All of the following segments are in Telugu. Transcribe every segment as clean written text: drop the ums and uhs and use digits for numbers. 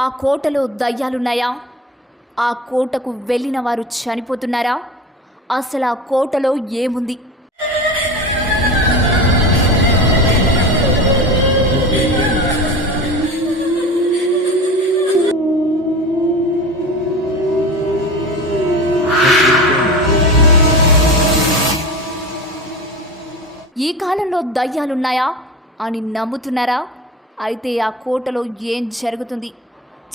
ఆ కోటలో దయ్యాలున్నాయా? ఆ కోటకు వెళ్ళిన వారు చనిపోతున్నారా? అసలు ఆ కోటలో ఏముంది? ఈ కాలంలో దయ్యాలున్నాయా అని నమ్ముతున్నారా? అయితే ఆ కోటలో ఏం జరుగుతుంది?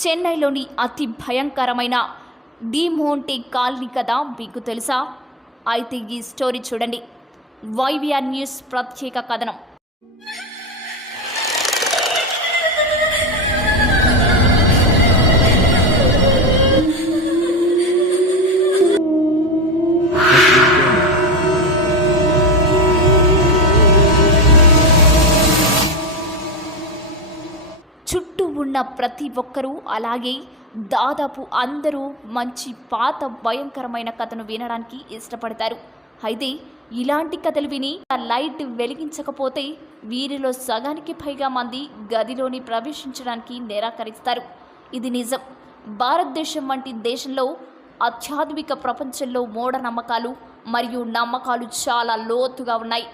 చెన్నైలోని అతి భయంకరమైన డి మోంటే కాలనీ కథ మీకు తెలుసా? అయితే ఈ స్టోరీ చూడండి. వైవిఆర్ న్యూస్ ప్రత్యేక కథనం. చుట్టూ ఉన్న ప్రతి ఒక్కరూ, అలాగే దాదాపు అందరూ మంచి పాత భయంకరమైన కథను వినడానికి ఇష్టపడతారు. అయితే ఇలాంటి కథలు విని ఆ లైట్ వెలిగించకపోతే వీరిలో సగానికి పైగా మంది గదిలోని ప్రవేశించడానికి నిరాకరిస్తారు. ఇది నిజం. భారతదేశం వంటి దేశంలో ఆధ్యాత్మిక ప్రపంచంలో మూఢనమ్మకాలు మరియు నమ్మకాలు చాలా లోతుగా ఉన్నాయి.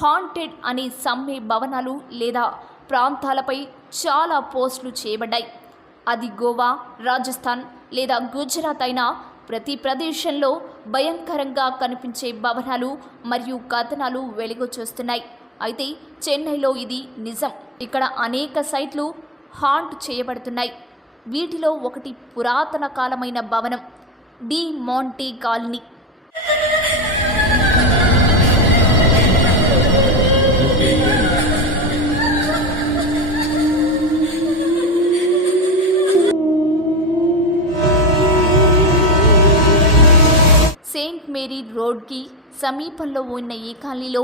హాంటెడ్ అనే సమ్మె భవనాలు లేదా ప్రాంతాలపై చాలా పోస్టులు చేయబడ్డాయి. అది గోవా, రాజస్థాన్ లేదా గుజరాత్ అయినా ప్రతి ప్రదేశంలో భయంకరంగా కనిపించే భవనాలు మరియు కథనాలు వెలుగుచూస్తున్నాయి. అయితే చెన్నైలో ఇది నిజం. ఇక్కడ అనేక సైట్లు హాంట్ చేయబడుతున్నాయి. వీటిలో ఒకటి పురాతన కాలమైన భవనం, De Monte Colony. Saint Mary రోడ్కి సమీపంలో ఉన్న ఈ కాలనీలో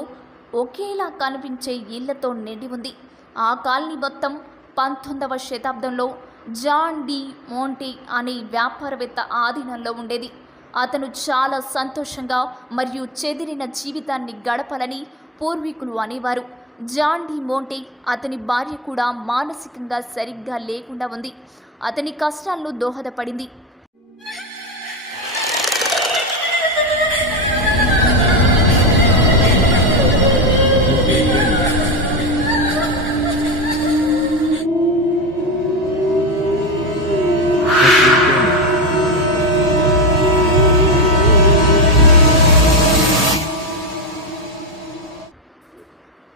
ఒకేలా కనిపించే ఇళ్లతో నిండి ఉంది. ఆ కాలనీ మొత్తం 19వ శతాబ్దంలో జాన్ డి మోంటే అనే వ్యాపారవేత్త ఆధీనంలో ఉండేది. అతను చాలా సంతోషంగా మరియు చెదిరిన జీవితాన్ని గడపాలని పూర్వీకులు అనేవారు. జాన్ డి మోంటే అతని భార్య కూడా మానసికంగా సరిగ్గా లేకుండా ఉంది. అతని కష్టాలను దోహదపడింది.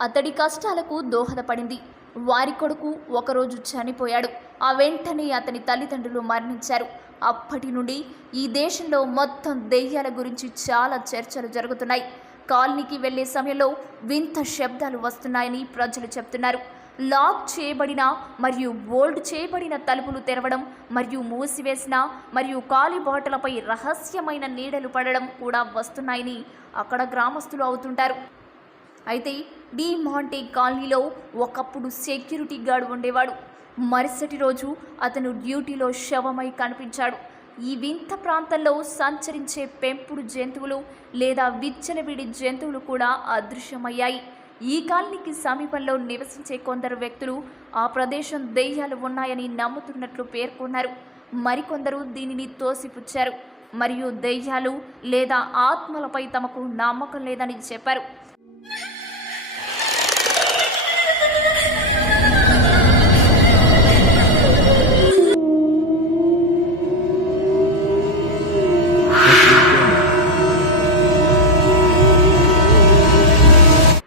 అతడి కష్టాలకు దోహదపడింది. వారి కొడుకు ఒకరోజు చనిపోయాడు. ఆ వెంటనే అతని తల్లిదండ్రులు మరణించారు. అప్పటి నుండి ఈ దేశంలో మొత్తం దెయ్యాల గురించి చాలా చర్చలు జరుగుతున్నాయి. కాలనీకి వెళ్లే సమయంలో వింత శబ్దాలు వస్తున్నాయని ప్రజలు చెప్తున్నారు. లాక్ చేయబడిన మరియు బోల్డ్ చేయబడిన తలుపులు తెరవడం మరియు మూసివేసిన మరియు ఖాళీ బాటలపై రహస్యమైన నీడలు పడడం కూడా వస్తున్నాయని అక్కడ గ్రామస్తులు అవుతుంటారు. అయితే డి మోంటే కాలనీలో ఒకప్పుడు సెక్యూరిటీ గార్డ్ ఉండేవాడు. మరుసటి రోజు అతను డ్యూటీలో శవమై కనిపించాడు. ఈ వింత ప్రాంతంలో సంచరించే పెంపుడు జంతువులు లేదా విచ్చలవిడి జంతువులు కూడా అదృశ్యమయ్యాయి. ఈ కాలనీకి సమీపంలో నివసించే కొందరు వ్యక్తులు ఆ ప్రదేశం దెయ్యాలు ఉన్నాయని నమ్ముతున్నట్లు పేర్కొన్నారు. మరికొందరు దీనిని తోసిపుచ్చారు మరియు దెయ్యాలు లేదా ఆత్మలపై తమకు నమ్మకం లేదని చెప్పారు.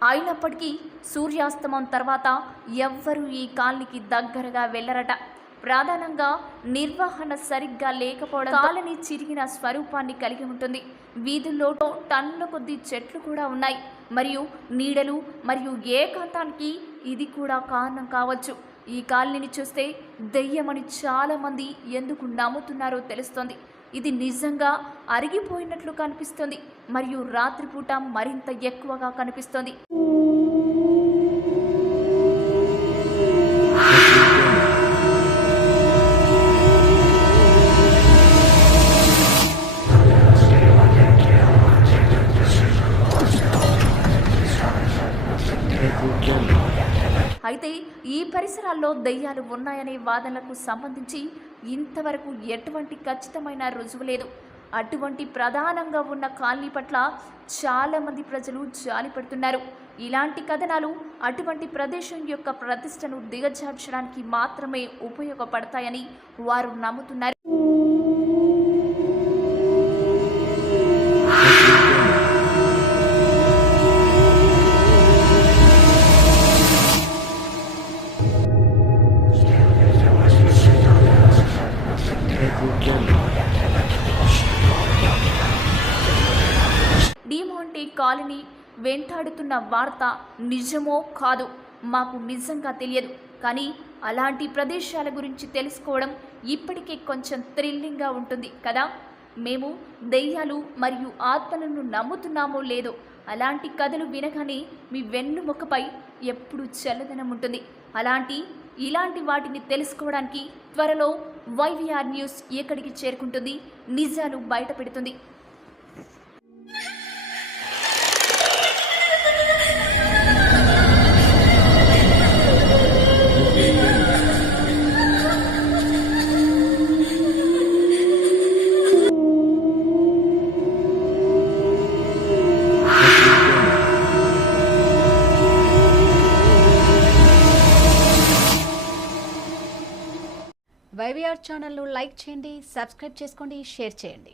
అయినప్పటికీ సూర్యాస్తమం తర్వాత ఎవ్వరూ ఈ కాలనీకి దగ్గరగా వెళ్లరట. ప్రధానంగా నిర్వహణ సరిగ్గా లేకపోవడం కాలనీ చిరిగిన స్వరూపాన్ని కలిగి ఉంటుంది. వీధుల్లో టన్నుల కొద్ది చెట్లు కూడా ఉన్నాయి మరియు నీడలు మరియు ఏకాంతానికి ఇది కూడా కారణం కావచ్చు. ఈ కాలనీని చూస్తే దెయ్యమని చాలామంది ఎందుకు నమ్ముతున్నారో తెలుస్తోంది. ఇది నిజంగా అరిగిపోయినట్లు కనిపిస్తుంది మరియు రాత్రిపూట మరింత ఎక్కువగా కనిపిస్తోంది. అయితే ఈ పరిసరాల్లో దెయ్యాలు ఉన్నాయనే వాదనలకు సంబంధించి ఇంతవరకు ఎటువంటి ఖచ్చితమైన రుజువు లేదు. అటువంటి ప్రధానంగా ఉన్న కాలనీ పట్ల చాలామంది ప్రజలు జాలిపడుతున్నారు. ఇలాంటి కథనాలు అటువంటి ప్రదేశం యొక్క ప్రతిష్టను దిగజార్చడానికి మాత్రమే ఉపయోగపడతాయని వారు నమ్ముతున్నారు. డీమాంటే కాలనీ వెంటాడుతున్న వార్త నిజమో కాదో మాకు నిజంగా తెలియదు. కానీ అలాంటి ప్రదేశాల గురించి తెలుసుకోవడం ఇప్పటికే కొంచెం థ్రిల్లింగ్గా ఉంటుంది కదా. మేము దెయ్యాలు మరియు ఆత్మలను నమ్ముతున్నామో లేదో అలాంటి కథలు వినగానే మీ వెన్నుముకపై ఎప్పుడూ చల్లదనం ఉంటుంది. ఇలాంటి వాటిని తెలుసుకోవడానికి త్వరలో YVR న్యూస్ ఎక్కడికి చేరుకుంటుంది, నిజాలు బయట పెడుతుంది. YVR ఛానల్ను లైక్ చేయండి, సబ్స్క్రైబ్ చేసుకోండి, షేర్ చేయండి.